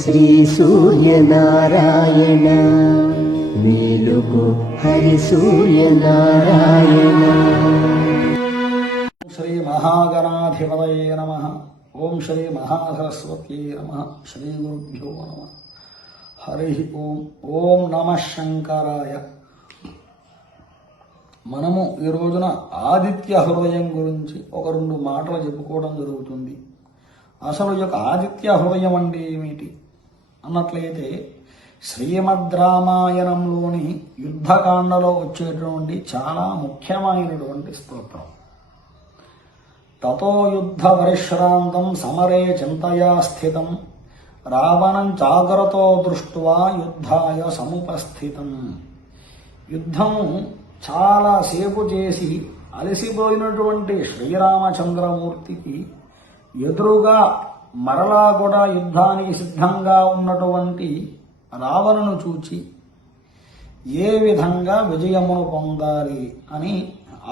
శ్రీ సూర్యనారాయణ మేలుకో హరి సూర్యనారాయణ. శ్రీ మహాగణాధిపతయే నమః. ఓం శ్రీ మహాసరస్వత్యై నమః. శ్రీ గురుభ్యో నమః. హరి ఓం. ఓం నమః శంకరాయ. మనము ఈ రోజున ఆదిత్య హృదయం గురించి ఒక 2 మాటలు చెప్పుకోవడం జరుగుతుంది. అసలు ఈ యొక్క ఆదిత్య హృదయం అంటే ఏమిటి అన్నట్లయితే, శ్రీమద్ రామాయణంలోని యుద్ధకాండలో వచ్చేటువంటి చాలా ముఖ్యమైనటువంటి స్తోత్రం. తతో యుద్ధ పరిశ్రాంతం సమరే చింతయా స్థితం రావణం జాగ్రతో దృష్ట్వా యుద్ధాయ సముపస్థితం. యుద్ధము చాలా సేపు చేసి అలసిపోయినటువంటి శ్రీరామచంద్రమూర్తికి ఎదురుగా మరలా కూడా యుద్ధానికి సిద్ధంగా ఉన్నటువంటి రావణును చూచి ఏ విధంగా విజయమును పొందాలి అని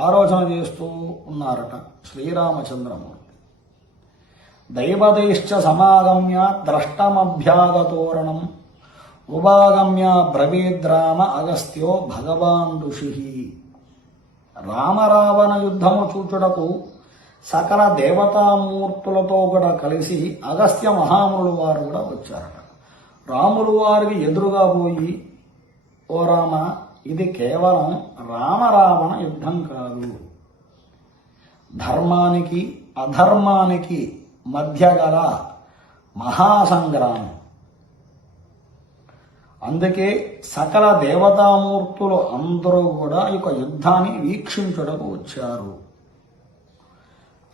ఆలోచన చేస్తూ ఉన్నారట శ్రీరామచంద్రమూర్తి. దైవతైశ్చ సమాగమ్య ద్రష్టమభ్యాగతోరణం ఉపాగమ్య బ్రవీద్రామ అగస్త్యో భగవాన్ ఋషి. రామరావణ యుద్ధము చూచుటకు సకల దేవతామూర్తులతో కూడా కలిసి అగస్త్య మహామునులు వారు కూడా వచ్చారట. రాములు వారికి ఎదురుగా పోయి, ఓ రామ, ఇది కేవలం రామరావణ యుద్ధం కాదు, ధర్మానికి అధర్మానికి మధ్య గల మహాసంగ్రామం. అందుకే సకల దేవతామూర్తులు అందరూ కూడా ఈ యుద్ధాన్ని వీక్షించుటకు వచ్చారు.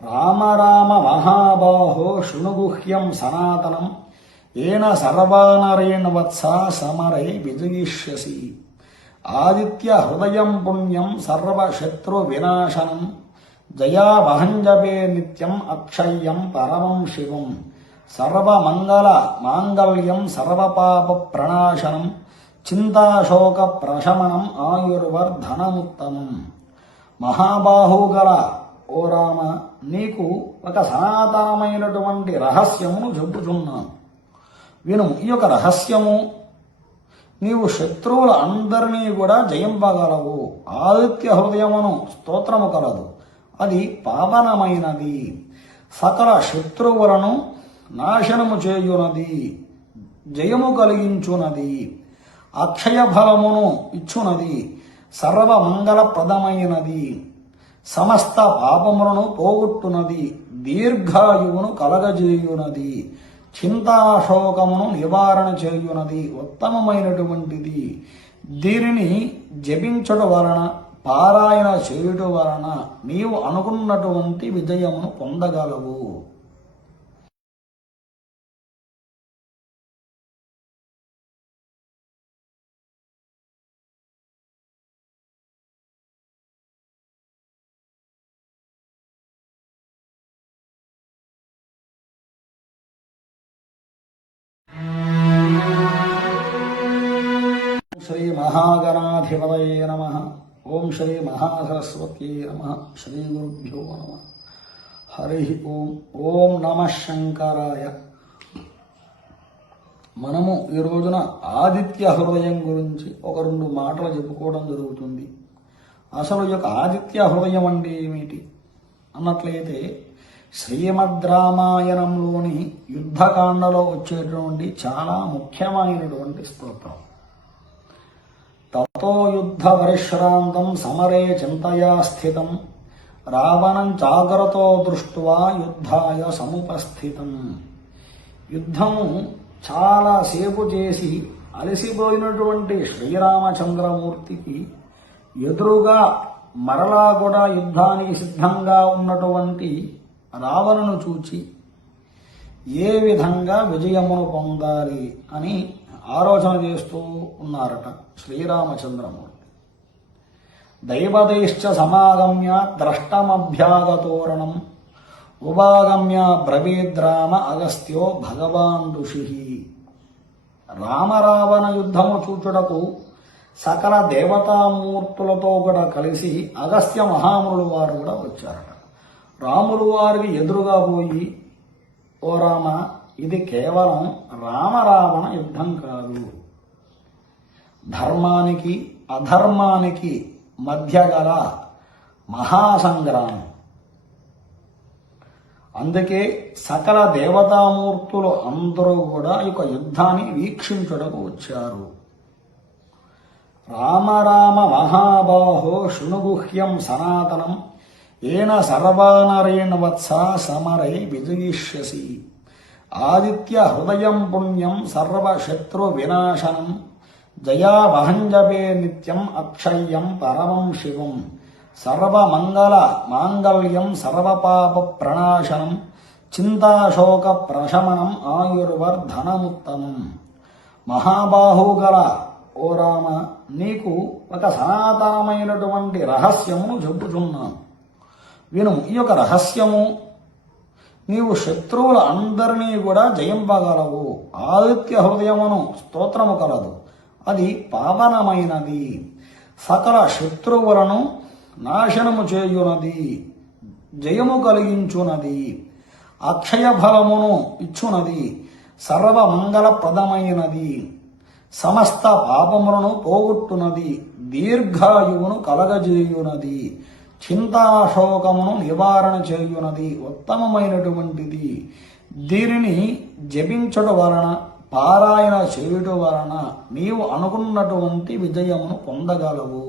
రామ రామ మహాబాహో శృణుగుహ్యం సనాతనం ఏన సర్వానరేణ వత్స సమరై విజయిష్యసి. ఆదిత్య హృదయం పుణ్యం సర్వశత్రు వినాశనం జయావహంజపే నిత్యం అక్షయ్యం పరమం శివం. సర్వమంగళ మాంగళ్యం సర్వపాప ప్రణాశనం చింతాశోక ప్రశమనం ఆయుర్వర్ధనముత్తమం. మహాబాహుగల ఓ రామ, నీకు ఒక సనాతనమైనటువంటి రహస్యమును చెబుతున్నాను, విను. ఈ యొక్క రహస్యము, నీవు శత్రువుల అందరినీ కూడా జయింపగలవు. ఆదిత్య హృదయమును స్తోత్రము కలదు, అది పావనమైనది, సకల శత్రువులను నాశనము చేయునది, జయము కలిగించునది, అక్షయ ఫలమును ఇచ్చునది, సర్వమంగళప్రదమైనది, సమస్త పాపములను పోగొట్టునది, దీర్ఘాయువును కలగజేయునది, చింతాశోకమును నివారణ చేయునది, ఉత్తమమైనటువంటిది. దీనిని జపించట వలన, పారాయణ చేయుట వలన నీవు అనుకున్నటువంటి విజయమును పొందగలవు. శ్రీ మహాగణాధిపతయే నమః. ఓం శ్రీ మహాసరస్వత్యై నమః. శ్రీ గురుభ్యో నమః. హరి ఓం. ఓం నమః శంకరాయ. మనము ఈ రోజున ఆదిత్య హృదయం గురించి ఒక 2 మాటలు చెప్పుకోవడం జరుగుతుంది. అసలు ఈ యొక్క ఆదిత్య హృదయం అంటే ఏమిటి అన్నట్లయితే, శ్రీమద్ రామాయణంలోని యుద్ధకాండలో వచ్చేటువంటి చాలా ముఖ్యమైనటువంటి స్తోత్రం. తతో యుద్ధ పరిశ్రాంతం సమరే చింతయా స్థితం రావణం జాగ్రతో దృష్ట్వా యుద్ధాయ సముపస్థితం. యుద్ధము చాలా సేపు చేసి అలసిపోయినటువంటి శ్రీరామచంద్రమూర్తికి ఎదురుగా మరలా కూడా యుద్ధానికి సిద్ధంగా ఉన్నటువంటి రావణును చూచి ఏ విధంగా విజయమును పొందాలి అని ఆలోచన చేస్తూ ఉన్నారట శ్రీరామచంద్రమూర్తి. దైవతైశ్చ సమాగమ్య ద్రష్టమభ్యాగతోరణం ఉపాగమ్య బ్రవీద్రామ అగస్త్యో భగవాన్ ఋషి. రామరావణ యుద్ధము చూచుటకు సకల దేవతామూర్తులతో కూడా కలిసి అగస్త్య మహామునులు వారు కూడా వచ్చారట. రాములు వారికి ఎదురుగా పోయి, ఓ రామ, ఇది కేవలం రామరావణ యుద్ధం కాదు, ధర్మానికి అధర్మానికి మధ్య గల మహాసంగ్రామం. అందుకే సకల దేవతామూర్తులు అందరూ కూడా ఈ యొక్క యుద్ధాన్ని వీక్షించుటకు వచ్చారు. రామ రామ మహాబాహో శృణుగుహ్యం సనాతనం ఏన సర్వానరేణ వత్స సమరే విజయిష్యసి. ఆదిత్య హృదయం పుణ్యం సర్వశత్రు వినాశనం జయావహంజపే నిత్యం అక్షయ్యం పరమం శివం. సర్వమంగళ మాంగళ్యం సర్వపాప ప్రణాశనం చింతాశోక ప్రశమనం ఆయుర్వర్ధనముత్తమం. మహాబాహుగల ఓ రామ, నీకు ఒక సనాతనమైనటువంటి రహస్యమును చెబుతున్నాను, విను. ఈ యొక్క రహస్యము, నీవు శత్రువుల అందరినీ కూడా జయింపగలవు. ఆదిత్య హృదయమును స్తోత్రము కలదు, అది పావనమైనది, సకల శత్రువులను నాశనము చేయునది, జయము కలిగించునది, అక్షయ ఫలమును ఇచ్చునది, సర్వమంగళప్రదమైనది, సమస్త పాపములను పోగొట్టునది, దీర్ఘాయువును కలగజేయునది, చింతాశోకమును నివారణ చేయునది, ఉత్తమమైనటువంటిది. దీనిని జపించడం వలన, పారాయణ చేయుట వలన నీవు అనుకున్నటువంటి విజయమును పొందగలవు.